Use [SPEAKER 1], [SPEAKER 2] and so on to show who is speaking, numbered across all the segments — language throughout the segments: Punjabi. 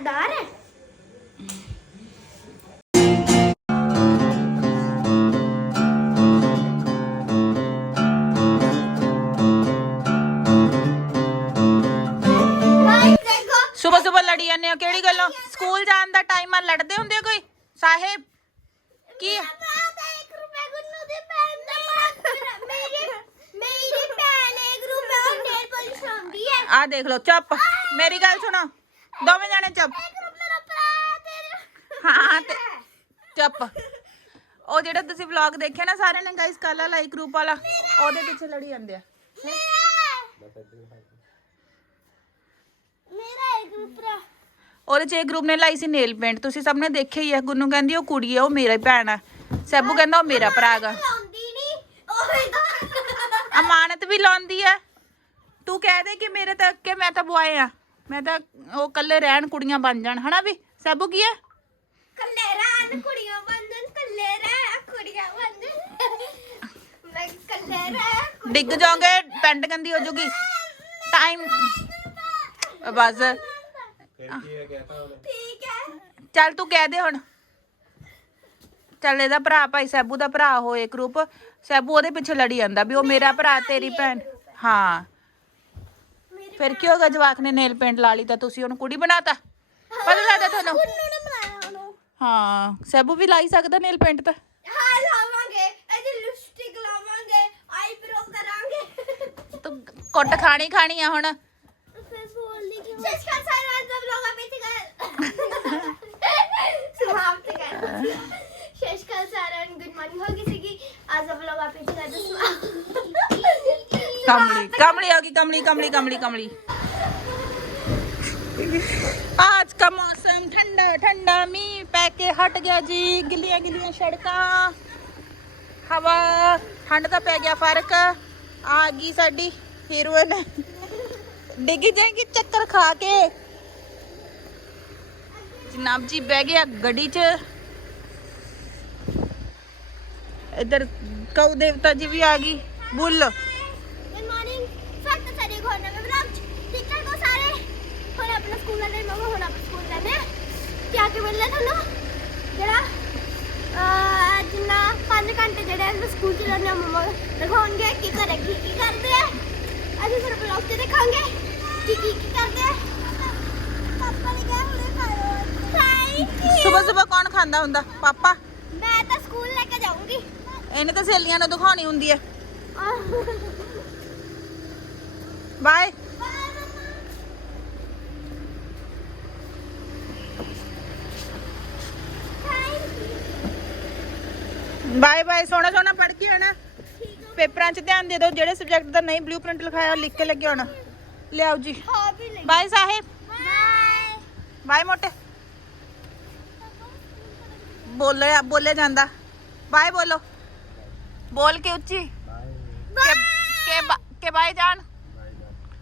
[SPEAKER 1] ਸਰਦਾਰ ਹੈ। ਗਾਇਸ ਦੇਖੋ।
[SPEAKER 2] ਸਵੇਰ ਸਵੇਰ ਲੜੀ ਜਾਂਦੇ ਹੋ ਕਿਹੜੀ ਗੱਲੋਂ? ਸਕੂਲ ਜਾਣ ਦਾ ਟਾਈਮ ਆ ਲੜਦੇ ਹੁੰਦੇ ਹੋ ਕੋਈ? ਸਾਹਿਬ ਕੀ
[SPEAKER 1] ਬਾਤ ਹੈ 1 ਰੁਪਏ ਗੁੰਨੂ ਦੀ ਭੈਣ ਦਾ ਮੇਰੀ ਮੇਰੀ ਭੈਣ 1 ਰੁਪਏ ਨੇਲ ਪਾਲਿਸ਼ ਆਉਂਦੀ ਹੈ।
[SPEAKER 2] ਆ ਦੇਖ ਲਓ ਚੁੱਪ। ਮੇਰੀ ਗੱਲ ਸੁਣੋ। ਦੋਵੇਂ ਜਾਣੇ ਚੁੱਪ।
[SPEAKER 1] 1 ਰੁਪਏ ਦਾ ਭਰਾ ਤੇਰੇ
[SPEAKER 2] ਹਾਂ ਤੇ ਚੁੱਪ। ਉਹ ਜਿਹੜਾ ਤੁਸੀਂ ਵਲੌਗ ਦੇਖਿਆ ਨਾ ਸਾਰਿਆਂ ਨੇ ਗਾਇਸ ਕੱਲ ਵਾਲਾ ਇੱਕ ਗਰੁੱਪ ਵਾਲਾ ਉਹਦੇ ਪਿੱਛੇ ਲੜੀ ਜਾਂਦੇ ਆ।
[SPEAKER 1] ਮੇਰਾ 1 ਰੁਪਏ
[SPEAKER 2] ਉਹਦੇ ਚ ਗਰੁੱਪ ਨੇ ਲਾਈ ਸੀ ਨੇਲ ਪੇਂਟ ਤੁਸੀਂ ਸਭ ਨੇ ਦੇਖਿਆ ਹੀ ਹੈ ਗੁੰਨੂ ਕਹਿੰਦੀ ਉਹ ਕੁੜੀ ਹੈ ਉਹ ਮੇਰਾ ਹੀ ਭੈਣ ਆ। ਸੈਬੂ ਕਹਿੰਦਾ ਉਹ ਮੇਰਾ ਭਰਾ ਹੈਗਾ
[SPEAKER 1] ਲਾਉਂਦੀ ਨਹੀਂ ਉਹ ਤਾਂ
[SPEAKER 2] ਅਮਾਨਤ ਵੀ ਲਾਉਂਦੀ ਹੈ ਤੂੰ ਕਹਿ ਦੇ ਕਿ ਮੇਰੇ ਤੱਕ ਕਿ ਮੈਂ ਤਾਂ ਬੁਆਏ ਆ। ਮੈਂ ਤਾਂ ਉਹ ਕੱਲੇ ਰਹਿਣ ਕੁੜੀਆਂ ਬਣ ਜਾਣ ਹਨਾ ਵੀ? ਸੈਬੂ ਕੀ ਹੈ
[SPEAKER 1] ਕੱਲੇ ਰਹਿਣ ਕੁੜੀਆਂ ਬੰਦਨ ਕੱਲੇ ਰਹਿ ਕੁੜੀਆਂ ਬੰਦਨ ਮੈਂ ਕੱਲੇ ਰਹਿ
[SPEAKER 2] ਡਿੱਗ ਜਾਓਗੇ ਪੈਂਟ ਗੰਦੀ ਹੋ ਜੂਗੀ। ਟਾਈਮ ਬਸ।
[SPEAKER 1] ਠੀਕ ਹੈ।
[SPEAKER 2] ਚੱਲ ਤੂੰ ਕਹਿ ਦੇ ਹੁਣ। ਚੱਲ ਇਹਦਾ ਭਰਾ ਭਾਈ ਸੈਬੂ ਦਾ ਭਰਾ ਹੋਏ ਗਰੁੱਪ ਸੈਬੂ ਉਹਦੇ ਪਿੱਛੇ ਲੜੀ ਜਾਂਦਾ ਵੀ ਉਹ ਮੇਰਾ ਭਰਾ ਤੇਰੀ ਭੈਣ। ਹਾਂ। ਫਿਰ ਕੀ ਹੋਗਾ ਜਵਾਕ ਨੇ ਨੇਲ ਪੇਂਟ ਲਾ ਲਈ ਤਾਂ ਤੁਸੀਂ ਉਹਨੂੰ ਕੁੜੀ ਬਣਾਤਾ? ਪਤਾ ਲੱਗਦਾ ਤੁਹਾਨੂੰ?
[SPEAKER 1] ਕੁੰਨੂ ਨੇ ਬਣਾਇਆ ਉਹਨੂੰ।
[SPEAKER 2] ਹਾਂ ਸੈਬੂ ਵੀ ਲਾਈ ਸਕਦਾ ਨੇਲ ਪੇਂਟ ਤਾਂ?
[SPEAKER 1] ਹਾਂ ਲਾਵਾਂਗੇ। ਇਹਦੀ ਲਿਪਸਟਿਕ ਲਾਵਾਂਗੇ ਆਈਬ੍ਰੋ ਕਰਾਂਗੇ।
[SPEAKER 2] ਤੂੰ ਕੁੱਟ ਖਾਣੀ ਖਾਣੀ ਆ ਹੁਣ।
[SPEAKER 1] ਫਿਰ ਕਿ ਸਮਾਪਤ ਕਰ ਗੁੱਡ ਮਾਰਨਿੰਗ ਹੋ ਗਈ ਸੀਗੀ। ਅੱਜ
[SPEAKER 2] कमली कमली आ कमली कमली कमली कमली। आज का मौसम ठंडा ठंडा मी पैके हट गया जी, गिलियाँ गिलियाँ सड़क। हवा, ठंड का पै गया फ़र्क। आ गई साड़ी हीरोइन। डिग जाएगी चक्कर खा के।
[SPEAKER 1] जनाब जी, बह गया गड्डी च। इधर कऊ देवता जी भी आ गई। बुल। ਆਪਣਾ ਸਕੂਲ ਵਾਲੇ ਮਮਾ ਹੁਣ ਆਪਾਂ ਸਕੂਲ ਜਾਂਦੇ ਆ ਕਿਆ ਕਿ ਮਿਲਣਾ ਤੁਹਾਨੂੰ। ਜਿਹੜਾ ਜਿੰਨਾ 5 ਘੰਟੇ ਜਿਹੜੇ ਅਸੀਂ ਸਕੂਲ ਚ ਰਹਿੰਦੇ ਆ ਮਮਾ ਦਿਖਾਉਣਗੇ ਕੀ ਕਰੇ ਕੀ ਕੀ ਕਰਦੇ ਆ। ਅਸੀਂ ਫਿਰ ਵਲੌਗ ਤੇ ਦੇਖਾਂਗੇ ਕੀ ਕੀ ਕੀ ਕਰਦੇ ਆ। ਪਾਪਾ ਨੇ ਕਿਹਾ ਹੁਣੇ ਖਾਓ ਥੈਂਕ ਯੂ
[SPEAKER 2] ਸਵੇਰ ਸਵੇਰ ਕੌਣ ਖਾਂਦਾ ਹੁੰਦਾ? ਪਾਪਾ?
[SPEAKER 1] ਮੈਂ ਤਾਂ ਸਕੂਲ ਲੈ ਕੇ ਜਾਊਂਗੀ।
[SPEAKER 2] ਇਹਨੇ ਤਾਂ ਸਹੇਲੀਆਂ ਨੂੰ ਦਿਖਾਉਣੀ ਹੁੰਦੀ ਹੈ। ਬਾਏ ਬਾਏ ਬਾਏ, ਸੋਹਣਾ ਸੋਹਣਾ ਪੜ੍ਹ ਕੇ ਆਣਾ ਪੇਪਰਾਂ 'ਚ ਧਿਆਨ ਦੇ ਦਿਓ, ਜਿਹੜੇ ਸਬਜੈਕਟ ਦਾ ਨਹੀਂ ਬਲੂਪ੍ਰਿੰਟ ਲਿਖਾਇਆ, ਉਹ ਲਿਖ ਕੇ ਲੱਗੇ ਆਉਣਾ ਲਿਆਓ ਜੀ। ਬਾਏ ਸਾਹਿਬ।
[SPEAKER 1] ਬਾਏ
[SPEAKER 2] ਬਾਏ ਮੋਟੇ। ਬੋਲੇ ਬੋਲੇ ਜਾਂਦਾ। ਬਾਏ ਬੋਲੋ। ਬੋਲ ਕੇ ਉੱਚੀ। ਕੇ, ਕਿ ਬਾ- ਬਾਏ ਜਾਣ।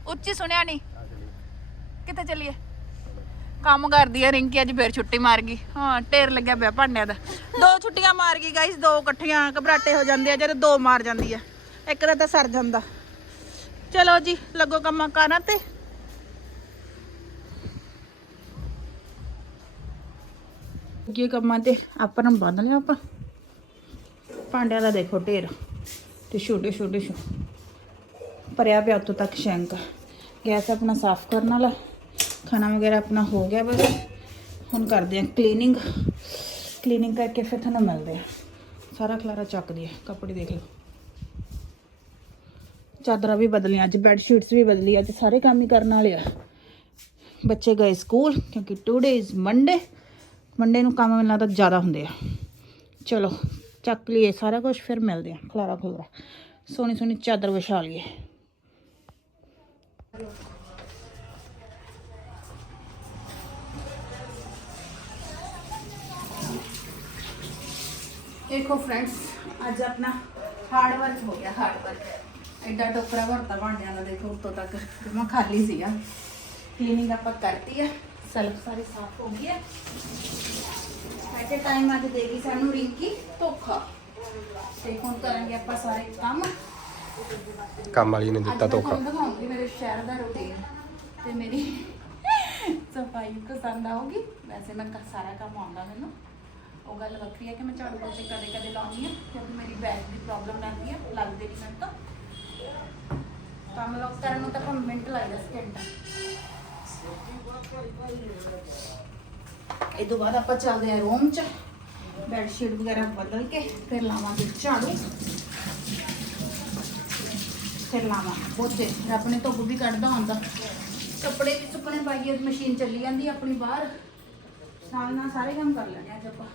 [SPEAKER 2] ਉੱਚੀ ਸੁਣਿਆ ਨਹੀਂ। ਕਿੱਥੇ ਚੱਲੀਏ? ਕੰਮ ਕਰਦੀ ਆ ਰਿੰਕੀ, ਅੱਜ ਫੇਰ ਛੁੱਟੀ ਮਾਰ ਗਈ। ਹਾਂ, ਢੇਰ ਲੱਗਿਆ ਪਿਆ ਭਾਂਡਿਆਂ ਦਾ। ਦੋ ਛੁੱਟੀਆਂ ਮਾਰ ਗਈ ਗਾਇਸ ਦੋ ਇਕੱਠੀਆਂ ਘਬਰਾਟੇ ਹੋ ਜਾਂਦੇ ਆ ਜਦੋਂ ਦੋ ਮਾਰ ਜਾਂਦੀ ਆ। ਇੱਕ ਦਾ ਤਾਂ ਸਰ ਜਾਂਦਾ। ਚਲੋ ਜੀ, ਲੱਗੋ ਕੰਮਾਂ ਕਾਰਾਂ ਤੇ। ਕੀ ਕੰਮਾਂ ਤੇ, ਆਪਾਂ ਨੂੰ ਬੰਨ ਲਿਆ ਆਪਾਂ। ਭਾਂਡਿਆਂ ਦਾ ਦੇਖੋ ਢੇਰ ਤੇ ਛੋਟੇ ਛੋਟੇ ਭਰਿਆ ਪਿਆ ਉੱਤੋਂ ਤੱਕ ਸ਼ੈਂਕ। ਗੈਸ ਆਪਣਾ ਸਾਫ਼ ਕਰਨ ਵਾਲਾ। ਖਾਣਾ ਵਗੈਰਾ ਆਪਣਾ ਹੋ ਗਿਆ ਬਸ। ਹੁਣ ਕਰਦੇ ਆ ਕਲੀਨਿੰਗ ਕਲੀਨਿੰਗ ਕਰਕੇ ਫਿਰ ਤੁਹਾਨੂੰ ਮਿਲਦੇ ਆ ਸਾਰਾ ਖਲਾਰਾ ਚੱਕਦੀ ਹੈ ਕੱਪੜੇ ਦੇਖ ਲਓ। ਚਾਦਰਾਂ ਵੀ ਬਦਲੀਆਂ, ਅੱਜ ਬੈੱਡ ਸ਼ੀਟਸ ਵੀ ਬਦਲੀ, ਅੱਜ ਸਾਰੇ ਕੰਮ ਹੀ ਕਰਨ ਵਾਲੇ ਆ। ਬੱਚੇ ਗਏ ਸਕੂਲ ਕਿਉਂਕਿ ਟੂਡੇ ਇਜ਼ ਮੰਡੇ ਮੰਡੇ ਨੂੰ ਕੰਮ ਮਿਲਣਾ ਤਾਂ ਜ਼ਿਆਦਾ ਹੁੰਦੇ ਆ। ਚਲੋ, ਚੱਕ ਲਈਏ ਸਾਰਾ ਕੁਝ ਫਿਰ ਮਿਲਦੇ ਆ ਖਲਾਰਾ ਖੁਲਰਾ। ਸੋਹਣੀ ਸੋਹਣੀ ਚਾਦਰ ਵਿਛਾ ਲਈਏ। ਦੇਖੋ ਫਰੈਂਡਸ ਅੱਜ ਆਪਣਾ ਹਾਰਡ ਵਰਕ ਹੋ ਗਿਆ ਹਾਰਡ ਵਰਕ ਐਡਾ ਟੋਕਰਾ ਭਰਤਾ ਭਾਂਡਿਆਂ ਦਾ ਦੇਖੋ ਉੱਤੋਂ ਤੱਕ ਜਮਾ ਖਾਲੀ ਸੀਗਾ। ਕਲੀਨਿੰਗ ਆਪਾਂ ਕਰਤੀ ਹੈ ਸਲਫ ਸਾਰੀ ਸਾਫ਼ ਹੋ ਗਈ ਹੈ ਅ ਟਾਈਮ ਅੱਜ ਦੇਗੀ ਸਾਨੂੰ ਰਿੰਕੀ ਧੋਖਾ। ਤੇ ਹੁਣ ਕਰਾਂਗੇ ਆਪਾਂ ਸਾਰੇ ਕੰਮ।
[SPEAKER 3] ਕੰਮ ਵਾਲੀ ਨੇ
[SPEAKER 2] ਅੱਜ
[SPEAKER 3] ਦਿੱਤਾ
[SPEAKER 2] ਮੈਂ
[SPEAKER 3] ਧੋਖਾ।
[SPEAKER 2] ਤੁਹਾਨੂੰ ਦਿਖਾਉਂਗੀ ਮੇਰੇ ਸ਼ਹਿਰ ਦਾ ਰੁਟੀਨ ਤੇ ਮੇਰੀ ਸਫ਼ਾਈ ਪਸੰਦ ਆਊਗੀ। ਵੈਸੇ ਮੈਂ ਸਾਰਾ ਕੰਮ ਆਉਂਦਾ ਮੈਨੂੰ। ਉਹ ਗੱਲ ਵੱਖਰੀ ਹੈ ਕਿ ਮੈਂ ਝਾੜੂ ਪੋਚੇ ਕਦੇ ਕਦੇ ਲਾਉਂਦੀ ਹਾਂ, ਕਿਉਂਕਿ ਮੇਰੀ ਬੈਕ ਦੀ ਪ੍ਰੋਬਲਮ ਰਹਿੰਦੀ ਹੈ, ਲੱਗਦੇ ਨਹੀਂ ਮੈਨੂੰ ਤਾਂ। ਕੰਮ ਲੋਕ ਕਰਨ ਨੂੰ ਤਾਂ ਪੰਜ ਮਿੰਟ ਲੱਗਦਾ ਸਕਿੰਟ ਇਹ ਤੋਂ ਬਾਅਦ ਆਪਾਂ ਚੱਲਦੇ ਆ ਰੂਮ 'ਚ। ਬੈੱਡ ਸ਼ੀਟ ਵਗੈਰਾ ਬਦਲ ਕੇ ਫਿਰ ਲਾਵਾਂਗੇ ਝਾੜੂ। ਫਿਰ ਲਾਵਾਂ ਪੋਚੇ। ਫਿਰ ਆਪਣੇ ਧੁੱਪ ਵੀ ਕੱਢਦਾ ਹੁੰਦਾ। ਕੱਪੜੇ ਵੀ ਸੁੱਕਣੇ ਪਾਈਏ, ਮਸ਼ੀਨ ਚੱਲੀ ਜਾਂਦੀ ਆਪਣੀ ਬਾਹਰ। ਨਾਲ ਨਾਲ ਸਾਰੇ ਕੰਮ ਕਰ ਲੈਣੇ ਅੱਜ ਆਪਾਂ।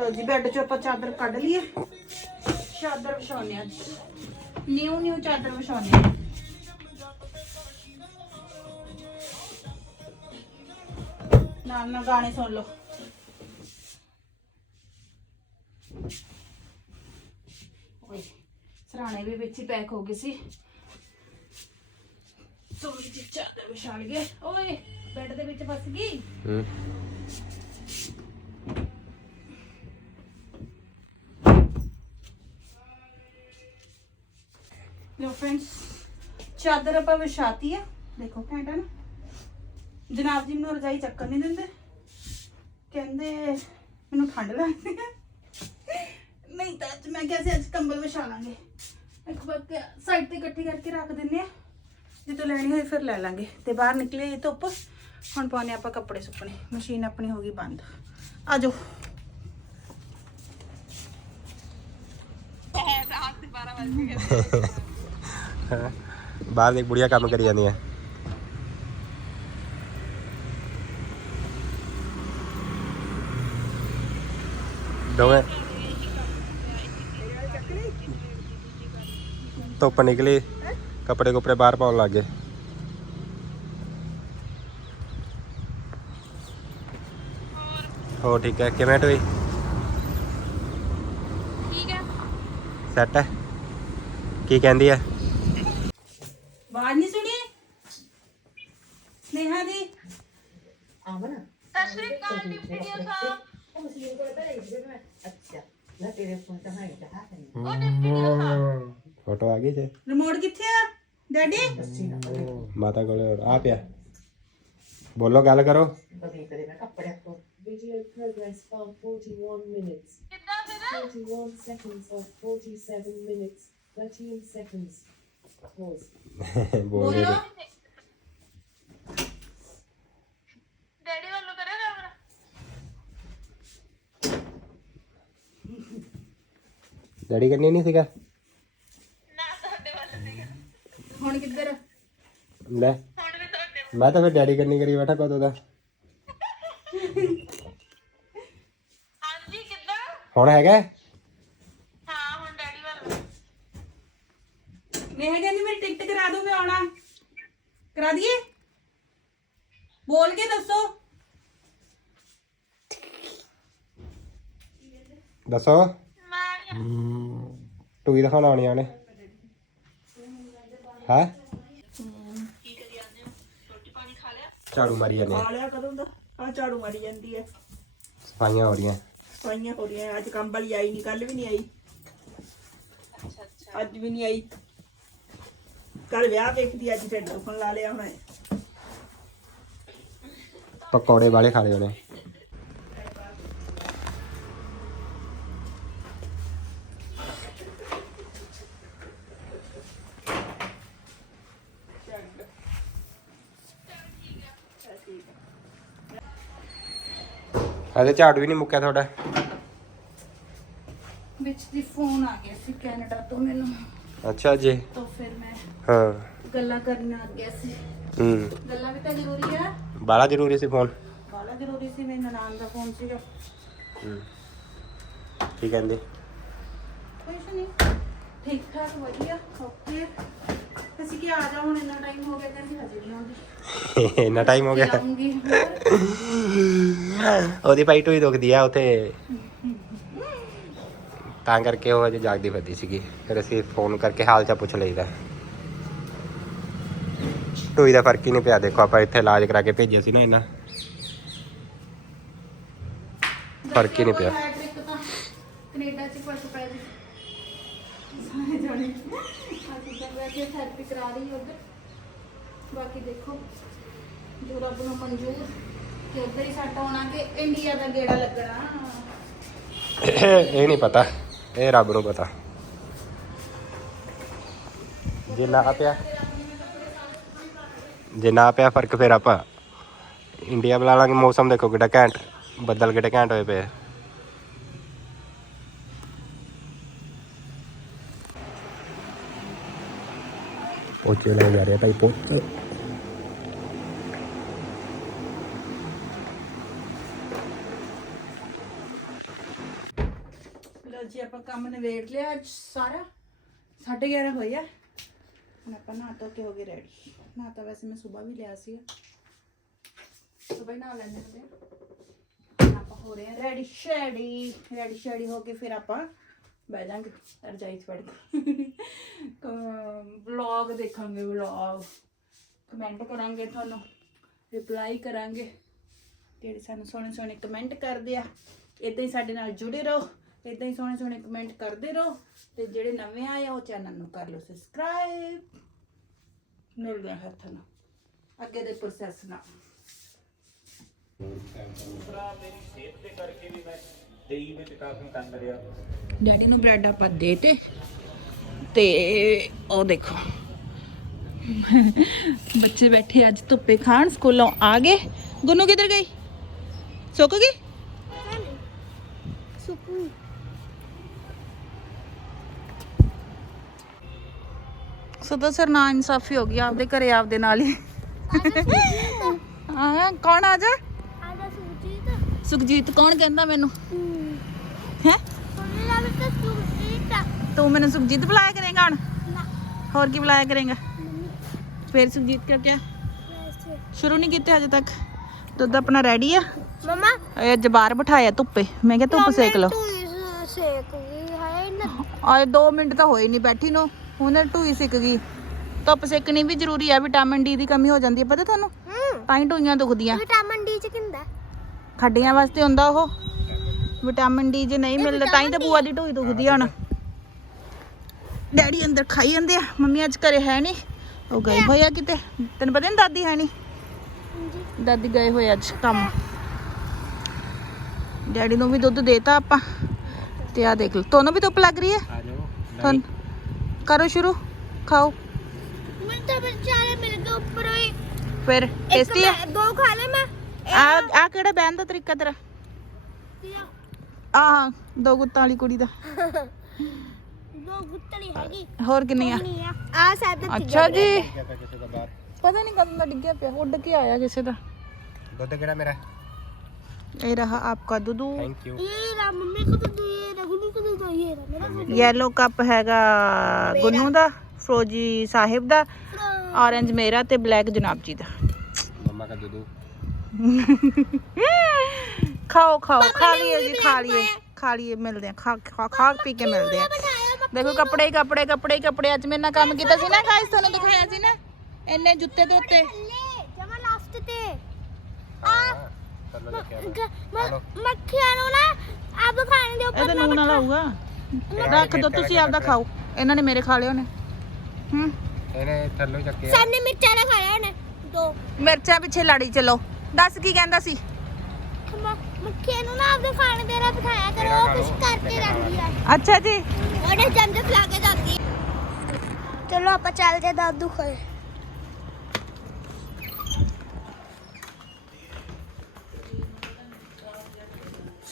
[SPEAKER 2] ਲੋ ਜੀ ਬੈੱਡ 'ਚੋਂ ਆਪਾਂ ਚਾਦਰ ਕੱਢ ਲਈਏ। ਚਾਦਰ ਵਿਛਾਉਣੇ ਆ ਨਿਊ ਨਿਊ ਚਾਦਰ ਵਿਛਾਉਣੇ ਆ। ਨਾਲ ਨਾਲ ਗਾਣੇ ਸੁਣ ਲਓ। ਓਏ, ਸਰਾਣੇ ਵੀ ਵਿੱਚ ਹੀ ਪੈਕ ਹੋ ਗਏ ਸੀ। ਥੋੜੀ ਜਿਹੀ ਚਾਦਰ ਵਿਛਾ ਲਈਏ ਓਏ ਬੈੱਡ ਦੇ ਵਿੱਚ ਫਸ ਗਈ?
[SPEAKER 3] ਹੂੰ।
[SPEAKER 2] ਲੋ ਫਰੈਂਡਸ ਚਾਦਰ ਆਪਾਂ ਵਿਛਾਤੀ ਆ। ਦੇਖੋ ਘੈਂਟਾ ਨਾ। ਜਨਾਬ ਜੀ ਮੈਨੂੰ ਰਜਾਈ ਚੱਕਰ ਨਹੀਂ ਦਿੰਦੇ। ਕਹਿੰਦੇ, ਮੈਨੂੰ ਠੰਡ ਲੱਗਦੀ ਹੈ ਨਹੀਂ ਤਾਂ ਅੱਜ ਮੈਂ ਕਿਹਾ ਸੀ, ਅੱਜ ਕੰਬਲ ਵਿਛਾ ਲਾਂਗੇ। ਇੱਕ ਵਾਰ ਸਾਈਡ ਤੇ ਇਕੱਠੀ ਕਰਕੇ ਰੱਖ ਦਿੰਨੇ ਆ। ਜਦੋਂ ਲੈਣੀ ਹੋਈ ਫਿਰ ਲੈ ਲਾਂਗੇ। ਤੇ ਬਾਹਰ ਨਿਕਲੇ ਧੁੱਪ, ਹੁਣ ਪਾਉਣੇ ਆਪਾਂ ਕੱਪੜੇ ਸੁੱਕਣੇ। ਮਸ਼ੀਨ ਆਪਣੀ ਹੋ ਗਈ ਬੰਦ। ਆ ਜਾਓ।
[SPEAKER 3] ਬਾਹਰ ਦੀ ਬੁੜੀਆਂ ਕੰਮ ਕਰੀ ਜਾਂਦੀਆਂ। ਦੋਵੇਂ। ਧੁੱਪ ਨਿਕਲੀ ਕੱਪੜੇ ਕੁਪੜੇ ਬਾਹਰ ਪਾਉਣ ਲੱਗ ਗਏ। ਹੋ ਠੀਕ ਹੈ ਕਿਵੇਂ ਟੋਈ
[SPEAKER 2] ਠੀਕ ਹੈ।
[SPEAKER 3] ਸੈੱਟ ਹੈ? ਕੀ ਕਹਿੰਦੀ ਹੈ
[SPEAKER 2] ਆਵਾਜ਼ ਨਹੀਂ ਸੁਣੀ ਨੇਹਾ ਦੀ
[SPEAKER 3] ਫੋਟੋ ਆ ਗਈ ਜੇ
[SPEAKER 2] ਰਿਮੋਟ ਕਿੱਥੇ ਆ ਡੈਡੀ
[SPEAKER 3] ਮਾਤਾ ਕੋਲ ਆ ਪਿਆ ਬੋਲੋ ਗੱਲ ਕਰੋ
[SPEAKER 4] Video progress found 41 minutes. 41 seconds of 47 minutes. 13 seconds. Pause.
[SPEAKER 3] ਬੋਲ
[SPEAKER 2] ਡੈਡੀ ਵੱਲੋਂ ਕਰਿਆ ਕੈਮਰਾ
[SPEAKER 3] ਡੈਡੀ ਕਰਨੀ ਨਹੀਂ ਸੀਗਾ?
[SPEAKER 2] ਹੁਣ ਕਿੱਧਰ?
[SPEAKER 3] ਲੈ। ਮੈਂ ਤਾਂ ਫਿਰ ਡੈਡੀ ਕਰਨੀ ਕਰੀ ਬੈਠਾ ਕਦੋਂ ਦਾ।
[SPEAKER 2] ਹਾਂਜੀ ਕਿੱਦਾਂ?
[SPEAKER 3] ਹੁਣ ਹੈਗਾ?
[SPEAKER 2] ਹਾਂ ਹੁਣ ਡੈਡੀ ਵੱਲ। ਨੇਹਾ ਕਹਿੰਦੀ ਮੇਰੀ ਟਿਕਟ ਕਰਾ ਦੋ ਮੈਂ ਆਉਣਾ। ਕਰਾ ਦਈਏ? ਬੋਲ ਕੇ ਦੱਸੋ।
[SPEAKER 3] ਦੱਸੋ। ਟੂਈ ਦਿਖਾਉਣ ਆਉਣੀ ਆਣੇ ਹੈ? ਝਾੜੂ ਮਾਰੀ ਜਾਂਦੇ ਆ।
[SPEAKER 5] ਆਲਿਆ ਕਦੋਂ ਦਾ? ਆ ਝਾੜੂ ਮਾਰੀ ਜਾਂਦੀ ਹੈ
[SPEAKER 3] ਸਫਾਈਆਂ ਹੋ ਰਹੀਆਂ।
[SPEAKER 5] ਸਫਾਈਆਂ ਹੋ ਰਹੀਆਂ ਅੱਜ ਕੰਮ ਵਾਲੀ ਆਈ ਨਹੀਂ ਕੱਲ ਵੀ ਨਹੀਂ ਆਈ। ਅੱਜ ਵੀ ਨਹੀਂ ਆਈ। ਕੱਲ ਵਿਆਹ ਵੇਖਦੀ ਅੱਜ ਢਿੱਡ ਦੁਖਣ ਲਾ ਲਿਆ ਹੁਣ।
[SPEAKER 3] ਪਕੌੜੇ ਵਾਲੇ ਖਾ ਲਏ ਉਹਨੇ। ਹਲੇ ਝਾੜੂ ਵੀ ਨਹੀਂ ਮੁੱਕਿਆ ਤੁਹਾਡਾ।
[SPEAKER 2] ਵਿੱਚ ਦੀ ਫੋਨ ਆ ਗਿਆ ਸੀ ਕੈਨੇਡਾ ਤੋਂ ਮੈਨੂੰ।
[SPEAKER 3] ਅੱਛਾ ਜੀ।
[SPEAKER 2] ਤਾਂ ਫਿਰ ਮੈਂ
[SPEAKER 3] ਹਾਂ।
[SPEAKER 2] ਗੱਲਾਂ ਕਰਨ ਆ ਗਿਆ ਸੀ।
[SPEAKER 3] ਹੂੰ।
[SPEAKER 2] ਗੱਲਾਂ ਵੀ ਤਾਂ ਜ਼ਰੂਰੀ ਆ।
[SPEAKER 3] ਬਾਲਾ ਜ਼ਰੂਰੀ ਸੀ ਫੋਨ
[SPEAKER 2] ਬਾਲਾ ਜ਼ਰੂਰੀ ਸੀ ਮੇਰੇ ਨਨਾਣ ਦਾ ਫੋਨ ਸੀਗਾ।
[SPEAKER 3] ਹੂੰ। ਕੀ ਕਹਿੰਦੇ?
[SPEAKER 2] ਕੁਛ ਨਹੀਂ ਠੀਕ ਠਾਕ ਵਧੀਆ ਓਕੇ। ਅਸੀਂ ਕਿ ਆ ਜਾ ਹੁਣ ਇੰਨਾ ਟਾਈਮ ਹੋ ਗਿਆ ਕਹਿੰਦੀ ਹਜੇ ਨਹੀਂ ਆਉਂਦੀ।
[SPEAKER 3] ਇੰਨਾ ਟਾਈਮ ਹੋ ਗਿਆ।
[SPEAKER 2] ਆਉਂਗੀ
[SPEAKER 3] ਉਹਦੀ ਪਾਈ ਟੋਈ ਦੁਖਦੀ ਆ ਉਥੇ। ਤਾਂ ਕਰਕੇ ਉਹ ਅਜੇ ਜਾਗਦੀ ਫਿਰਦੀ ਸੀਗੀ। ਫਿਰ ਅਸੀਂ ਫੋਨ ਕਰਕੇ ਹਾਲ ਚਾਲ ਪੁੱਛ ਲਈਦਾ। ਟੋਈ ਦਾ ਫ਼ਰਕ ਹੀ ਨਹੀਂ ਪਿਆ ਦੇਖੋ ਆਪਾਂ ਇੱਥੇ ਇਲਾਜ ਕਰਾ ਕੇ ਭੇਜਿਆ ਸੀ ਨਾ ਇਹਨਾਂ। ਫ਼ਰਕ ਹੀ ਨਹੀਂ ਪਿਆ।
[SPEAKER 2] ਹੈਟ੍ਰਿਕ ਤਾਂ। ਕੈਨੇਡਾ ਚ ਫ਼ਰਕ ਪੈ ਜੀ ਸਾਰੇ ਤਾਂ ਵੈਸੇ ਥੈਰੇਪੀ ਕਰਾ ਰਹੀ ਉਧਰ। ਬਾਕੀ ਦੇਖੋ, ਜੋ ਰੱਬ ਨੂੰ ਮਨਜ਼ੂਰ, ਕਿ ਉਧਰ ਹੀ ਸੱਟ ਹੋਣਾ ਕਿ ਇੰਡੀਆ ਦਾ ਗੇੜਾ ਲੱਗਣਾ।
[SPEAKER 3] ਇਹ ਨਹੀਂ ਪਤਾ, ਇਹ ਰੱਬ ਨੂੰ ਪਤਾ। ਜੇ ਨਾ ਪਿਆ, ਜੇ ਨਾ ਪਿਆ ਫ਼ਰਕ ਫਿਰ ਆਪਾਂ ਇੰਡੀਆ ਬੁਲਾ ਲਾਂਗੇ ਮੌਸਮ ਦੇਖੋ ਕਿੱਡਾ ਘੈਂਟ, ਬੱਦਲ ਕਿੱਡੇ ਘੈਂਟ ਹੋਏ ਪਏ ਆ। ਪੋਚੇ ਲਾਏ ਜਾ
[SPEAKER 2] ਜੀ ਆਪਾਂ ਕੰਮ ਨਿਬੇੜ ਲਿਆ ਅੱਜ ਸਾਰਾ। 11:30 ਹੋਏ ਆ। ਹੁਣ ਆਪਾਂ ਨਹਾ ਧੋ ਕੇ ਹੋ ਗਏ ਰੈਡੀ ਨਹਾ ਤਾਂ ਵੈਸੇ ਮੈਂ ਸਵੇਰ ਵੀ ਲਿਆ ਸੀ ਸਵੇਰ ਨਹਾ ਲੈਣੇ ਹੁੰਦੇ ਆ। ਹੁਣ ਆਪਾਂ ਹੋ ਰਹੇ ਆ ਰੈਡੀ ਸ਼ੈਡੀ ਰੈਡੀ ਸ਼ੈਡੀ ਹੋ ਕੇ ਫਿਰ ਆਪਾਂ ਬਹਿ ਜਾਾਂਗੇ ਰਜਾਈ ਚ ਵੜ ਕੇ। ਵਲੌਗ ਦੇਖਾਂਗੇ ਵਲੌਗ ਕਮੈਂਟ ਕਰਾਂਗੇ ਤੁਹਾਨੂੰ ਰਿਪਲਾਈ ਕਰਾਂਗੇ। ਜਿਹੜੇ ਸਾਨੂੰ ਸੋਹਣੇ ਸੋਹਣੇ ਕਮੈਂਟ ਕਰਦੇ ਆ ਇਦਾਂ ਹੀ ਸਾਡੇ ਨਾਲ ਜੁੜੇ ਰਹੋ ਇਦਾਂ ਹੀ ਸੋਹਣੇ ਸੋਹਣੇ ਕਮੈਂਟ ਕਰਦੇ ਰਹੋ ਤੇ ਜਿਹੜੇ ਨਵੇਂ ਆਏ ਆ ਉਹ ਚੈਨਲ ਨੂੰ ਕਰ ਲਓ ਸਬਸਕ੍ਰਾਈਬ ਮਿਲਦੇ ਆ ਫਿਰ ਤੁਹਾਨੂੰ ਅੱਗੇ ਦੇ ਪ੍ਰੋਸੈਸ ਨਾਲ। ਡੈਡੀ ਨੂੰ ਬ੍ਰੈਡ ਆਪਾਂ ਦੇਤੇ ਤੇ ਉਹ ਦੇਖੋ। ਬੱਚੇ ਬੈਠੇ ਅੱਜ ਧੁੱਪੇ ਖਾਣ ਸਕੂਲੋਂ ਆ ਗਏ। ਗੁੰਨੂ ਕਿੱਧਰ ਗਈ? ਸੁੱਕ ਗਈ?
[SPEAKER 1] ਸੁਪੂ
[SPEAKER 2] ਸਦਾ ਸਰ ਨਾ ਇਨਸਾਫੀ ਹੋ ਗਈ ਆਪਦੇ ਘਰੇ ਆਪਦੇ ਨਾਲ ਹੀ। ਹਾਂ ਕੌਣ ਆ ਜਾ? ਸੁਖਜੀਤ ਕੌਣ ਕਹਿੰਦਾ ਮੈਨੂੰ?
[SPEAKER 1] ਹੂੰ
[SPEAKER 2] ਹੈ
[SPEAKER 1] ਉਹਨੇ ਨਾਲ ਤਾਂ ਸੁਜੀਤ
[SPEAKER 2] ਤੂੰ ਮੈਨੂੰ ਸੁਖਜੀਤ ਬੁਲਾਇਆ ਕਰੇਗਾ ਹੁਣ?
[SPEAKER 1] ਨਾ।
[SPEAKER 2] ਹੋਰ ਕੀ ਬੁਲਾਇਆ ਕਰੇਗਾ? ਫਿਰ ਸੁਖਜੀਤ ਕਿਆ ਕਿਆ ਸ਼ੁਰੂ ਨਹੀਂ ਕੀਤੇ ਹਜੇ ਤੱਕ? ਦੁੱਧ ਆਪਣਾ ਰੈਡੀ ਆ?
[SPEAKER 1] ਮਮਾ।
[SPEAKER 2] ਇਹ ਅੱਜ ਬਾਹਰ ਬਿਠਾਇਆ ਧੁੱਪੇ। ਮੈਂ ਕਿਹਾ ਧੁੱਪ ਸੇਕ ਲਓ।
[SPEAKER 1] ਸੇਕ ਗਈ ਨਾ।
[SPEAKER 2] ਆਏ 2 ਮਿੰਟ ਤਾਂ ਹੋਏ ਨਹੀਂ ਬੈਠੀ ਨੂੰ। ਉਹਨੇ ਢੂਈ ਸਿੱਕ ਗਈ। ਧੁੱਪ ਸੇਕਣੀ ਵੀ ਜ਼ਰੂਰੀ ਆ ਵਿਟਾਮਿਨ ਡੀ ਦੀ ਕਮੀ ਹੋ ਜਾਂਦੀ ਹੈ ਪਤਾ ਤੁਹਾਨੂੰ?
[SPEAKER 1] ਹੂੰ।
[SPEAKER 2] ਤਾਂ ਹੀ ਢੂਈਆਂ ਦੁਖਦੀਆਂ।
[SPEAKER 1] ਵਿਟਾਮਿਨ ਡੀ ਚ ਕਿੰਦਾ?
[SPEAKER 2] ਖੱਡੀਆਂ ਵਾਸਤੇ ਹੁੰਦਾ ਉਹ। ਵਿਟਾਮਿਨ ਡੀ ਜੇ ਨਹੀਂ ਮਿਲਦਾ ਤਾਂ ਹੀ ਤਾਂ ਬੂਆ ਦੀ ਢੂਈ ਦੁਖਦੀ ਆ ਹੁਣ। ਡੈਡੀ ਅੰਦਰ ਖਾਈ ਜਾਂਦੇ ਆ ਮੰਮੀ ਅੱਜ ਘਰੇ ਹੈ ਨਹੀਂ ਉਹ ਗਏ ਹੋਏ ਆ ਕਿਤੇ ਤੈਨੂੰ ਪਤਾ ਨਹੀਂ ਦਾਦੀ ਹੈ ਨਹੀਂ? ਦਾਦੀ ਗਏ ਹੋਏ ਅੱਜ ਕੰਮ। ਡੈਡੀ ਨੂੰ ਵੀ ਦੁੱਧ ਦੇਤਾ ਆਪਾਂ ਤੇ ਆ ਦੇਖ ਲਓ ਤੁਹਾਨੂੰ ਵੀ ਧੁੱਪ ਲੱਗ ਰਹੀ ਹੈ?
[SPEAKER 3] ਆ ਜਾਓ
[SPEAKER 2] ਤੁਹਾਨੂੰ ਕਰੋ ਸ਼ੁਰੂ ਖਾਓ।
[SPEAKER 1] ਮੈਨੂੰ ਤਾਂ ਵਿਚਾਰੇ ਮਿਲ ਗਏ ਉੱਪਰ ਹੀ।
[SPEAKER 2] ਫਿਰ ਟੇਸਟੀ ਹੈ
[SPEAKER 1] ਦੋ ਖਾ ਲੈ ਮੈਂ
[SPEAKER 2] ਆ ਆ ਕਿਹੜਾ ਬਹਿਣ ਦਾ ਤਰੀਕਾ ਤੇਰਾ? ਆ ਦੋ ਗੁੱਤਾਂ ਵਾਲੀ ਕੁੜੀ ਦਾ।
[SPEAKER 1] ਦੋ ਗੁੱਤੜੀ ਹੈਗੀ
[SPEAKER 2] ਹੋਰ ਕਿੰਨੀਆਂ
[SPEAKER 1] ਨਹੀਂ ਆ ਆ ਸਾਡਾ
[SPEAKER 2] ਅੱਛਾ ਜੀ
[SPEAKER 3] ਕਿਸੇ ਦਾ ਬਾਹਰ
[SPEAKER 2] ਪਤਾ ਨਹੀਂ ਕਦੋਂ ਦਾ ਡਿੱਗਿਆ ਪਿਆ ਉੱਡ ਕੇ ਆਇਆ ਕਿਸੇ ਦਾ
[SPEAKER 3] ਦੁੱਧ ਕਿਹੜਾ ਮੇਰਾ
[SPEAKER 2] ਇਹ ਰਹਾ ਆਪਕਾ ਦੁਦੂ
[SPEAKER 3] ਥੈਂਕ ਯੂ
[SPEAKER 1] ਇਹ ਰਾ ਮੰਮੀ ਕੋ ਤਾਂ ਇਹ ਰਗੁਨੀ ਕੋ ਤਾਂ ਇਹ ਰਾ ਮੇਰਾ ਕੋ
[SPEAKER 2] ਯੈਲੋ ਕੱਪ ਹੈਗਾ ਗੁੰਨੂ ਦਾ ਫਰੋਜੀ ਸਾਹਿਬ ਦਾ ਔਰੰਜ ਮੇਰਾ ਤੇ ਬਲੈਕ ਜਨਾਬ ਜੀ ਦਾ
[SPEAKER 3] ਮੰਮਾ ਦਾ ਦੁੱਧ
[SPEAKER 2] ਖਾਓ ਖਾਓ ਖਾ ਦੇਖੋ ਕੱਪੜੇ ਹੀ ਕੱਪੜੇ ਕੱਪੜੇ ਹੀ ਕੱਪੜੇ ਅੱਜ ਮੇਰੇ ਨਾਲ ਕੰਮ ਕੀਤਾ ਸੀ ਨਾ। ਗਾਇਸ ਤੁਹਾਨੂੰ ਦਿਖਾਇਆ ਸੀ ਨਾ ਇੰਨੇ ਜੁੱਤੇ ਦੇ ਉੱਤੇ
[SPEAKER 1] ਜਮਾ ਲਾਸਟ ਤੇ ਮੱਖੀਆਂ ਨੂੰ ਨਾ ਆਪ ਖਾਣੇ ਦੇ ਉੱਪਰ
[SPEAKER 2] ਇਹਦੇ ਨੂਨ ਵਾਲਾ ਹੋਊਗਾ ਰੱਖ ਦੋ ਤੁਸੀਂ ਆਪਦਾ ਖਾਓ। ਇਹਨਾਂ ਨੇ ਮੇਰੇ ਖਾ ਲਿਓ ਨੇ ਹੂੰ।
[SPEAKER 3] ਇਹਨੇ ਥੱਲੋਂ ਚੱਕਿਆ।
[SPEAKER 1] ਸਾਨੇ ਮਿਰਚਾਂ ਦਾ ਖਾਇਆ ਉਹਨੇ ਦੋ।
[SPEAKER 2] ਮਿਰਚਾਂ ਪਿੱਛੇ ਲੜੀ ਚਲੋ। ਦੱਸ ਕੀ ਕਹਿੰਦਾ ਸੀ?
[SPEAKER 1] ਮ- ਮੱਖੀਆਂ ਨੂੰ ਨਾ ਆਪਦੇ ਖਾਣੇ ਦੇ ਨਾਲ ਬਿਠਾਇਆ ਕਰੋ ਉਹ ਕੁਝ ਕਰਕੇ ਰਹਿੰਦੀ ਆ।
[SPEAKER 2] ਅੱਛਾ ਜੀ।
[SPEAKER 1] ਉਹਨੇ ਜੰਜ ਖਲਾ ਕੇ ਜਾਂਦੀ ਚਲੋ ਆਪਾਂ ਚੱਲਦੇ ਦਾਦੂ ਕੋਲ।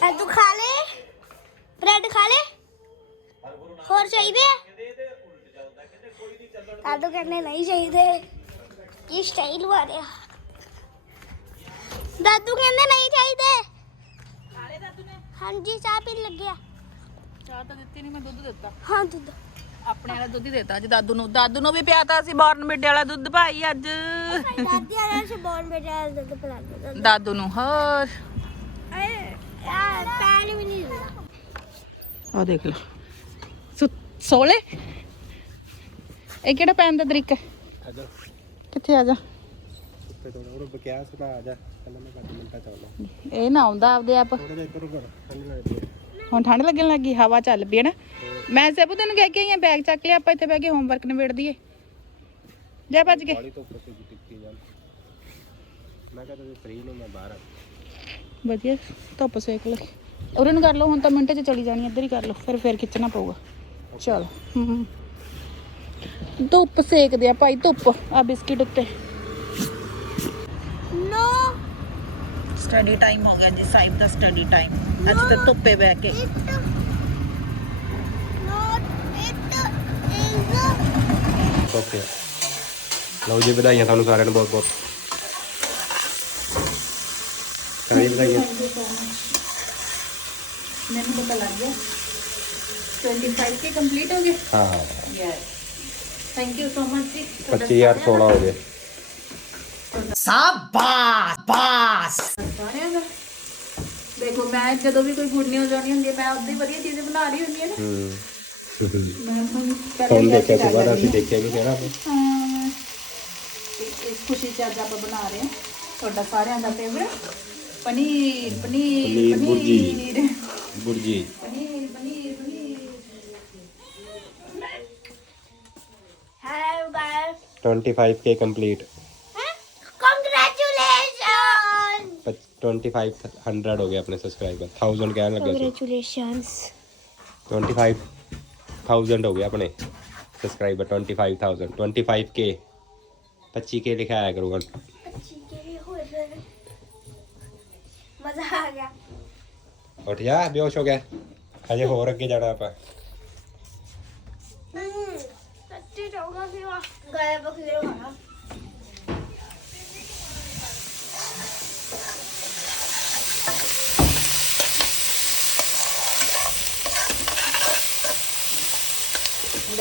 [SPEAKER 1] ਆ ਤੂੰ ਖਾ ਲੈ। ਬ੍ਰੈਡ ਖਾ ਲੈ। ਹੋਰ ਚਾਹੀਦੇ? ਦਾਦੂ ਕਹਿੰਦੇ ਨਹੀਂ ਚਾਹੀਦੇ। ਕੀ ਸਟਾਈਲ ਵਾਰਿਆ ਦਾਦੂ ਕਹਿੰਦੇ ਨਹੀਂ ਚਾਹੀਦੇ। ਹਾਂਜੀ ਚਾਹ ਪੀਣ ਲੱਗਿਆ
[SPEAKER 2] ਚਾਹ ਤਾਂ ਦਿੱਤੀ ਨਹੀਂ ਮੈਂ ਦੁੱਧ ਦਿੱਤਾ।
[SPEAKER 1] ਹਾਂ ਦੁੱਧ।
[SPEAKER 2] ਆਪਣੇ ਵਾਲਾ ਦੁੱਧ ਹੀ ਦਿੱਤਾ ਅੱਜ ਦਾਦੂ ਨੂੰ। ਦਾਦੂ ਨੂੰ ਵੀ ਪਿਆਤਾ ਸੀ ਬੋਰਨਵਿਟੇ ਵਾਲਾ ਦੁੱਧ ਭਾਈ ਅੱਜ।
[SPEAKER 1] ਦਾਦੀ ਬੇਟਾ ਦੁੱਧ ਪਿਲਾ
[SPEAKER 2] ਨੂੰ ਹੋਰ।
[SPEAKER 1] ਯਾਰ ਪੈਨ ਵੀ ਨਹੀਂ ਦਿੰਦਾ।
[SPEAKER 2] ਆ ਦੇਖ ਲਓ। ਸੁ- ਸੋਲੇ? ਇਹ ਕਿਹੜਾ ਪੈਣ ਦਾ ਤਰੀਕਾ? ਹੈ?
[SPEAKER 3] ਆ ਜਾ।
[SPEAKER 2] ਕਿੱਥੇ ਆ ਜਾ?
[SPEAKER 3] ਉੱਤੇ ਤੋਂ ਉਹ ਬਕਿਆ ਸੀ ਮੈਂ ਆ ਜਾ। ਕਹਿੰਦਾ ਮੈਂ 5 ਮਿੰਟਾਂ ਚ ਆਉਣਾ
[SPEAKER 2] ਇਹ ਨਾ ਆਉਂਦਾ ਆਪਦੇ ਆਪ।
[SPEAKER 3] ਥੋੜਾ ਜਿਹਾ ਇੱਧਰ ਨੂੰ ਕਰ ਠੰਡੀ ਲੱਗਦੀ ਹੈ।
[SPEAKER 2] ਹੁਣ ਠੰਡ ਲੱਗਣ ਲੱਗੀ ਹਵਾ ਚੱਲ ਪਈ ਹੈ ਨਾ। ਮੈਂ ਸਭ ਤੈਨੂੰ ਕਹਿ ਕੇ ਆਈ ਆ ਬੈਗ ਚੱਕ ਲਿਆ ਆਪਾਂ ਇੱਥੇ ਬਹਿ ਕੇ ਹੋਮਵਰਕ ਨਿਬੇੜ ਦਈਏ। ਜਾ ਭੱਜ ਕੇ।
[SPEAKER 3] ਟਿੱਕੀ ਮੈਂ ਫ੍ਰੀ ਮੈਂ ਬਾਹਰ ਆ।
[SPEAKER 2] ਵਧੀਆ ਧੁੱਪ ਸੇਕ ਲੈ। ਉਹਨਾਂ ਨੂੰ ਕਰ ਲਓ ਹੁਣ ਤਾਂ ਮਿੰਟ 'ਚ ਚਲੀ ਜਾਣੀ ਇੱਧਰ ਹੀ ਕਰ ਲਓ ਫਿਰ ਫਿਰ ਖਿੱਚਣਾ ਪਊਗਾ। ਚਲ ਧੁੱਪ ਸੇਕਦੇ ਆ ਭਾਈ ਧੁੱਪ ਆ ਬਿਸਕਿਟ ਉੱਤੇ
[SPEAKER 1] ਨੋ
[SPEAKER 2] ਸਟੱਡੀ ਟਾਈਮ ਹੋ ਗਿਆ ਜੀ ਸਾਹਿਬ ਦਾ ਸਟੱਡੀ ਟਾਈਮ ਅੱਜ ਤਾਂ ਧੁੱਪੇ ਬਹਿ ਕੇ।
[SPEAKER 3] ਓਕੇ ਲਓ ਜੀ ਵਧਾਈਆਂ ਤੁਹਾਨੂੰ ਸਾਰਿਆਂ ਨੂੰ ਬਹੁਤ ਬਹੁਤ ਕਰੀ ਵਧਾਈਆਂ।
[SPEAKER 2] ਮੈਨੂੰ ਪਤਾ ਲੱਗ ਗਿਆ। 25 ਕੇ ਕੰਪਲੀਟ ਹੋ ਗਏ?
[SPEAKER 3] ਹਾਂ। ਹਾਂ
[SPEAKER 2] yes thank you so much ਜੀ
[SPEAKER 3] 25000 16 ਹੋ ਗਏ।
[SPEAKER 2] ਸਾਰਿਆਂ ਦਾ ਦੇਖੋ ਮੈਂ ਜਦੋਂ ਵੀ ਕੋਈ ਗੁੱਡ ਨਿਊਜ਼ ਆਉਣੀ ਹੁੰਦੀ ਹੈ ਮੈਂ ਉਦੋਂ ਹੀ ਵਧੀਆ ਚੀਜ਼ਾਂ ਬਣਾ ਰਹੀ ਹੁੰਦੀ ਹੈ ਨਾ
[SPEAKER 3] ਹੂੰ
[SPEAKER 2] ਮੈਂ ਹੁਣ ਪਹਿਲੇ
[SPEAKER 3] ਹੁਣ
[SPEAKER 2] guess
[SPEAKER 3] ਦੇਖਿਆ
[SPEAKER 2] ਕਰ
[SPEAKER 3] ਸੀ ਬਾਅਦ ਅਸੀਂ
[SPEAKER 2] ਲੈਂਦੀ
[SPEAKER 3] ਦੇਖਿਆ ਵੀ ਕਿਹੜਾ ਆਪਾਂ
[SPEAKER 2] ਹਾਂ ਤੇ ਇਸ ਖੁਸ਼ੀ ਚ ਅੱਜ ਆਪਾਂ ਬਣਾ ਰਹੇ ਹਾਂ ਤੁਹਾਡਾ ਸਾਰਿਆਂ ਦਾ favourite paneer paneer
[SPEAKER 3] paneer bhurji.
[SPEAKER 2] Paneer
[SPEAKER 3] bhurji
[SPEAKER 2] paneer paneer paneer
[SPEAKER 1] hello guys
[SPEAKER 3] 25k
[SPEAKER 1] complete
[SPEAKER 3] 2500 ਹੋ ਗਏ ਆਪਣੇ ਸਬਸਕ੍ਰਾਈਬਰ 1000 ਕਹਿਣ ਲੱਗਾ ਸੀ।
[SPEAKER 1] ਕੰਗ੍ਰੈਚੁਲੇਸ਼ਨਸ
[SPEAKER 3] 25000 ਹੋ ਗਏ ਆਪਣੇ ਸਬਸਕ੍ਰਾਈਬਰ 25000 25k 25k ਲਿਖਾਇਆ ਕਰੂਗਾ
[SPEAKER 1] ਅੱਛੀ ਕੇ ਹੋਏ ਫਿਰ ਮਜ਼ਾ ਆ ਗਿਆ।
[SPEAKER 3] ਉੱਠ ਜਾ ਬੇਹੋਸ਼ ਹੋ ਗਿਆ। ਹਜੇ ਹੋਰ ਅੱਗੇ ਜਾਣਾ ਆਪਾਂ।
[SPEAKER 1] ਹਮ ਸੱਚੀ ਚਾਹੁੰਦਾ ਸੀ ਵਾ ਗਾਇਆ ਬਖਰੇ ਵਾਲਾ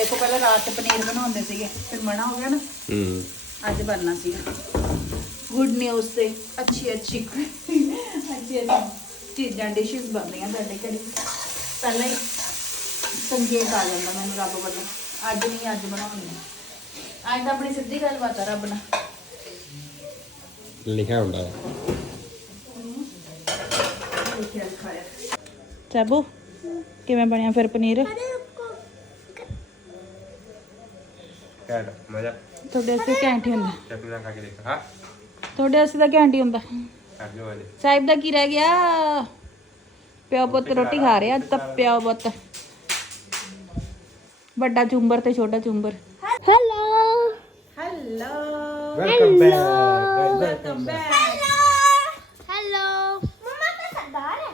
[SPEAKER 2] ਦੇਖੋ ਪਹਿਲਾਂ ਰਾਤ ਤੇ ਪਨੀਰ ਬਣਾਉਂਦੇ ਸੀਗੇ ਫਿਰ ਮਨਾ ਹੋ ਗਿਆ ਨਾ।
[SPEAKER 3] ਹੂੰ।
[SPEAKER 2] ਅੱਜ ਬਣਨਾ ਸੀਗਾ। ਗੁੱਡ ਨਿਊਜ਼ ਤੇ ਅੱਛੀ ਅੱਛੀ। ਅੱਛੀ ਅੱਛੀ। ਚੀਜ਼ਾਂ ਡਿਸ਼ਸ ਬਣ ਰਹੀਆਂ ਸਾਡੇ ਘਰੇ। ਪਹਿਲਾਂ ਹੀ ਸੰਕੇਤ ਆ ਜਾਂਦਾ ਮੈਨੂੰ ਰੱਬ ਵੱਲੋਂ। ਅੱਜ ਨਹੀਂ ਅੱਜ ਬਣਾਉਣੀ ਆ। ਅੱਜ ਤਾਂ ਆਪਣੀ ਸਿੱਧੀ ਗੱਲਬਾਤ ਆ ਰੱਬ ਨਾਲ।
[SPEAKER 3] ਲਿਖਿਆ ਹੁੰਦਾ। ਹੈ
[SPEAKER 2] ਚਾਬੂ ਕਿਵੇਂ ਬਣਿਆ ਫਿਰ ਪਨੀਰ?
[SPEAKER 3] ਕਹਿ ਮਜ਼ਾ
[SPEAKER 2] ਤੁਹਾਡੇ ਵਾਸਤੇ ਘੈਂਟ ਹੀ ਹੁੰਦਾ।
[SPEAKER 3] ਚੱਪੀ ਨਾਲ ਖਾ ਕੇ ਦੇਖ ਹਾਂ।
[SPEAKER 2] ਤੁਹਾਡੇ ਵਾਸਤੇ ਤਾਂ ਘੈਂਟ ਹੀ ਹੁੰਦਾ।
[SPEAKER 3] ਕਰ ਦਿਓ ਹਜੇ।
[SPEAKER 2] ਸਾਹਿਬ ਦਾ ਕੀ ਰਹਿ ਗਿਆ? ਪਿਓ ਪੁੱਤ ਰੋਟੀ ਖਾ ਰਹੇ ਤਾਂ ਪਿਓ ਪੁੱਤ। ਵੱਡਾ ਚੁੰਬਰ ਤੇ ਛੋਟਾ Chumber.
[SPEAKER 1] Hello
[SPEAKER 2] hello
[SPEAKER 3] welcome back
[SPEAKER 2] welcome back
[SPEAKER 1] hello hello mama ਤਾਂ ਸਰਦਾਰ ਹੈ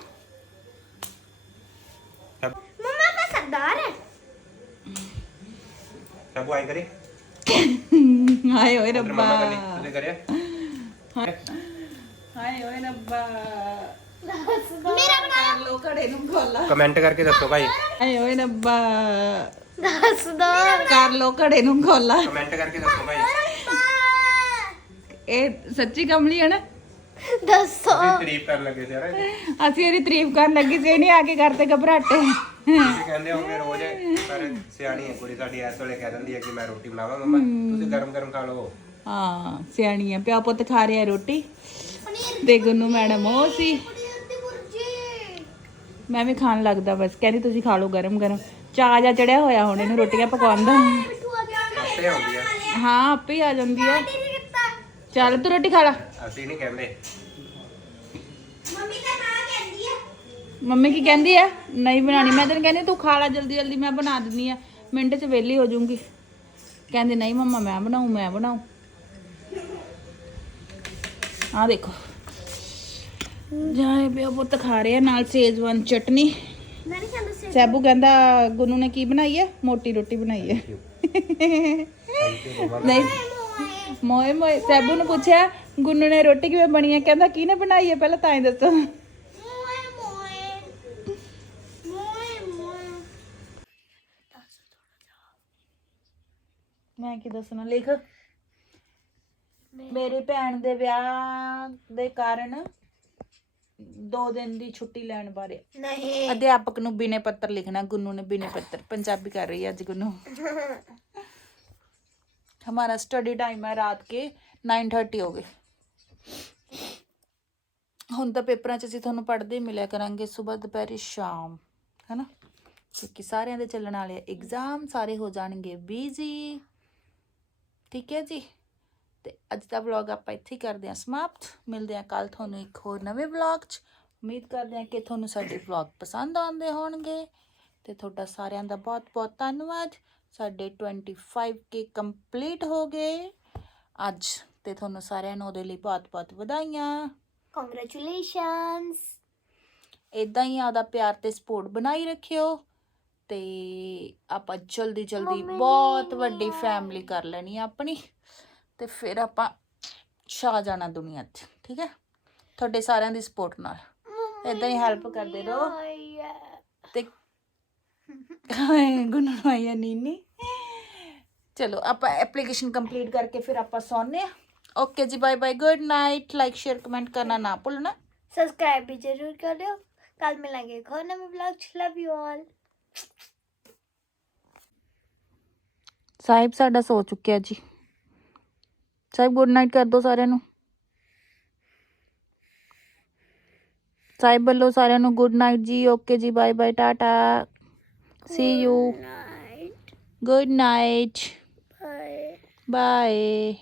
[SPEAKER 1] ਮਮਾ ਤਾਂ ਸਰਦਾਰ ਹੈ
[SPEAKER 3] ਸਭ ਆਈ ਕਰੀ
[SPEAKER 2] ਹਾਏ ਓਏ ਰੱਬਾ
[SPEAKER 3] ਤੁਸੀਂ ਕਰਿਆ
[SPEAKER 2] ਹਾਏ ਓਏ ਰੱਬਾ
[SPEAKER 1] ਮੇਰਾ ਬਣਾ
[SPEAKER 2] ਲੋ ਘੜੇ ਨੂੰ ਖੋਲਾ
[SPEAKER 3] ਕਮੈਂਟ ਕਰਕੇ ਦੱਸੋ ਭਾਈ।
[SPEAKER 2] ਹਾਏ ਓਏ ਰੱਬਾ
[SPEAKER 1] ਦੱਸ ਦੋ
[SPEAKER 2] ਕਰ ਲੋ ਘੜੇ ਨੂੰ ਖੋਲਾ
[SPEAKER 3] ਕਮੈਂਟ ਕਰਕੇ ਦੱਸੋ ਭਾਈ।
[SPEAKER 2] ਇਹ ਸੱਚੀ ਕਮਲੀ ਹੈ ਨਾ?
[SPEAKER 1] ਦੱਸੋ
[SPEAKER 3] ਤੁਸੀਂ ਤਾਰੀਫ ਕਰਨ ਲੱਗੇ ਸੀ ਯਾਰ
[SPEAKER 2] ਅਸੀਂ ਇਹਦੀ ਤਾਰੀਫ ਕਰਨ ਲੱਗੀ ਸੀ ਇਹਨੇ ਆ ਕੇ ਕਰਤੇ ਘਬਰਾਟੇ।
[SPEAKER 3] ਤੁਸੀਂ ਕਹਿੰਦੇ ਹੋਗੇ ਰੋਜ਼ ਪਰ ਸਿਆਣੀ ਹੈ ਕੁੜੀ ਸਾਡੀ ਇਸ ਵੇਲੇ ਕਹਿ ਦਿੰਦੀ ਹੈ ਕਿ ਮੈਂ ਰੋਟੀ ਬਣਾਵਾਂ ਮਮਾ। ਤੁਸੀਂ ਗਰਮ ਗਰਮ ਖਾ ਲਓ
[SPEAKER 2] ਹਾਂ ਸਿਆਣੀ ਆ ਪਿਓ ਪੁੱਤ ਖਾ ਰਿਹਾ ਰੋਟੀ।
[SPEAKER 1] ਪਨੀਰ
[SPEAKER 2] ਤੇ ਗੁੰਨੂ ਮੈਡਮ ਉਹ ਸੀ।
[SPEAKER 1] ਪਨੀਰ ਦੀ ਭੁਰਜੀ
[SPEAKER 2] ਮੈਂ ਵੀ ਖਾਣ ਲੱਗਦਾ ਬਸ। ਕਹਿੰਦੀ ਤੁਸੀਂ ਖਾ ਲਓ ਗਰਮ ਗਰਮ। ਚਾਹ ਜਾ ਚੜਿਆ ਹੋਇਆ ਹੁਣ ਇਹਨੂੰ ਰੋਟੀਆਂ ਪਕਾਉਣ ਦਾ।
[SPEAKER 1] ਮਿੱਠੂ ਆ ਗਿਆ
[SPEAKER 3] ਆਪੇ ਆਉਂਦੀ ਹੈ।
[SPEAKER 2] ਹਾਂ ਆਪੇ ਆ ਜਾਂਦੀ ਆ ਚੱਲ ਤੂੰ ਰੋਟੀ ਖਾ ਲਾ।
[SPEAKER 3] ਅਸੀਂ ਨਹੀਂ ਕਹਿੰਦੇ
[SPEAKER 1] ਮੰਮੀ ਦਾ ਨਾਂ ਕਹਿੰਦੀ ਹੈ
[SPEAKER 2] ਮੰਮੀ ਕੀ ਕਹਿੰਦੀ ਆ? ਨਹੀਂ ਬਣਾਣੀ ਮੈਂ ਤੈਨੂੰ ਕਹਿੰਦੀ ਤੂੰ ਖਾ ਲਾ ਜਲਦੀ ਜਲਦੀ ਮੈਂ ਬਣਾ ਦਿੰਦੀ ਆ। ਮਿੰਟ 'ਚ ਵਿਹਲੀ ਹੋ ਜਾਊਂਗੀ। ਕਹਿੰਦੀ ਨਹੀਂ ਮੰਮਾ ਮੈਂ ਬਣਾਉ ਮੈਂ ਬਣਾਉ ਆ ਦੇਖੋ। ਜਾਏ ਪਿਓ ਪੁੱਤ ਖਾ ਰਹੇ ਆ ਨਾਲ ਸੇਜਵਾਨ ਚਟਨੀ।
[SPEAKER 1] ਮੈਂ ਨਹੀਂ ਖਾਂਦਾ ਸੀ
[SPEAKER 2] ਸੈਬੂ ਕਹਿੰਦਾ ਗੁੰਨੂ ਨੇ ਕੀ ਬਣਾਈ ਹੈ ਮੋਟੀ ਰੋਟੀ ਬਣਾਈ ਹੈ ਨਹੀਂ। ਮੋਏ ਮੋਏ। ਸੈਬੂ ਨੂੰ ਪੁੱਛਿਆ ਗੁੰਨੂ ਨੇ ਰੋਟੀ ਕਿਵੇਂ ਬਣੀ ਹੈ ਕਹਿੰਦਾ ਕਿਹਨੇ ਬਣਾਈ ਹੈ ਪਹਿਲਾਂ ਤਾਂ ਹੀ ਦੱਸੋ
[SPEAKER 1] ਮੋਏ ਮੋਏ ਮੋਏ ਮੋਏ
[SPEAKER 2] ਮੈਂ ਕੀ ਦੱਸਣਾ ਲਿਖ ਮੇਰੀ ਭੈਣ ਦੇ ਵਿਆਹ ਦੇ ਕਾਰਨ ਦੋ ਦਿਨ ਦੀ ਛੁੱਟੀ ਲੈਣ ਬਾਰੇ
[SPEAKER 1] ਨਹੀਂ
[SPEAKER 2] ਅਧਿਆਪਕ ਨੂੰ ਬਿਨੇ ਪੱਤਰ ਲਿਖਣਾ ਗੁੰਨੂ ਨੇ ਬਿਨੇ ਪੱਤਰ ਪੰਜਾਬੀ ਕਰ ਰਹੀ ਹੈ ਅੱਜ ਗੁੰਨੂ हमारा स्टडी टाइम है रात के 9:30 ਹੋ ਗਏ ਹੁਣ ਤਾਂ ਪੇਪਰਾਂ 'ਚ ਅਸੀਂ ਤੁਹਾਨੂੰ ਪੜ੍ਹਦੇ ਹੀ ਮਿਲਿਆ ਕਰਾਂਗੇ ਸਵੇਰ ਦੁਪਹਿਰੇ ਸ਼ਾਮ ਹਨਾ ਕਿਉਂਕਿ ਸਾਰਿਆਂ ਦੇ ਚੱਲਣ ਵਾਲੇ ਐਗਜ਼ਾਮ ਸਾਰੇ ਹੋ ਜਾਣਗੇ ਬੀਜ਼ੀ ਠੀਕ ਹੈ ਜੀ? ਤੇ ਅੱਜ ਦਾ ਵਲੌਗ ਆਪਾਂ ਇੱਥੇ ਹੀ ਕਰਦੇ ਹਾਂ ਸਮਾਪਤ। ਮਿਲਦੇ ਹਾਂ ਕੱਲ ਤੁਹਾਨੂੰ ਇੱਕ ਹੋਰ ਨਵੇਂ ਵਲੌਗ 'ਚ। ਉਮੀਦ ਕਰਦੇ ਹਾਂ ਕਿ ਤੁਹਾਨੂੰ ਸਾਡੇ ਵਲੌਗ ਪਸੰਦ ਆਉਂਦੇ ਹੋਣਗੇ। ਤੇ ਤੁਹਾਡਾ ਸਾਰਿਆਂ ਦਾ ਬਹੁਤ ਬਹੁਤ ਧੰਨਵਾਦ। ਸਾਡੇ 25k ਕੰਪਲੀਟ ਹੋ ਗਏ। ਅੱਜ ਤੇ ਤੁਹਾਨੂੰ ਸਾਰਿਆਂ ਨੂੰ ਉਹਦੇ ਲਈ ਬਹੁਤ ਬਹੁਤ ਵਧਾਈਆਂ।
[SPEAKER 1] ਕੰਗ੍ਰੈਚੁਲੇਸ਼ਨਸ
[SPEAKER 2] ਇਦਾਂ ਹੀ ਆਦਾ ਪਿਆਰ ਤੇ ਸਪੋਰਟ ਬਣਾਈ ਰੱਖਿਓ। ਤੇ ਆਪਾਂ ਜਲਦੀ ਜਲਦੀ ਬਹੁਤ ਵੱਡੀ ਫੈਮਲੀ ਕਰ ਲੈਣੀ ਆ ਆਪਣੀ ਤੇ ਫਿਰ ਆਪਾਂ ਛਾ ਜਾਣਾ ਦੁਨੀਆ 'ਚ ਠੀਕ ਹੈ? ਤੁਹਾਡੇ ਸਾਰਿਆਂ ਦੀ ਸਪੋਰਟ ਨਾਲ। ਇਦਾਂ ਹੀ ਹੈਲਪ ਕਰਦੇ ਰਹੋ। ਤੇ ਗੁਨਨ ਮਾਇਆ ਨੀਨੀ। ਚਲੋ ਆਪਾਂ ਐਪਲੀਕੇਸ਼ਨ ਕੰਪਲੀਟ ਕਰਕੇ ਫਿਰ ਆਪਾਂ ਸੌਂਨੇ ਆ ਓਕੇ ਜੀ bye bye good night like share comment ਕਰਨਾ ਨਾ ਭੁੱਲਣਾ।
[SPEAKER 1] ਸਬਸਕ੍ਰਾਈਬ ਵੀ ਜ਼ਰੂਰ ਕਰਿਓ। ਕੱਲ ਮਿਲਾਂਗੇ ਇੱਕ ਹੋਰ ਨਵੇਂ ਵਲੌਗ ਚ। ਲਵ ਯੂ
[SPEAKER 2] ਸਾਹਿਬ ਸਾਡਾ ਸੋ ਚੁੱਕਿਆ ਜੀ ਸਾਹਿਬ ਗੁੱਡ ਨਾਈਟ ਕਰ ਦੋ ਸਾਰਿਆਂ ਨੂੰ ਸਾਹਿਬ ਵੱਲੋਂ ਸਾਰਿਆਂ ਨੂੰ ਗੁੱਡ ਨਾਈਟ ਜੀ ਓਕੇ ਜੀ bye bye tata see you
[SPEAKER 1] night
[SPEAKER 2] good night
[SPEAKER 1] bye
[SPEAKER 2] bye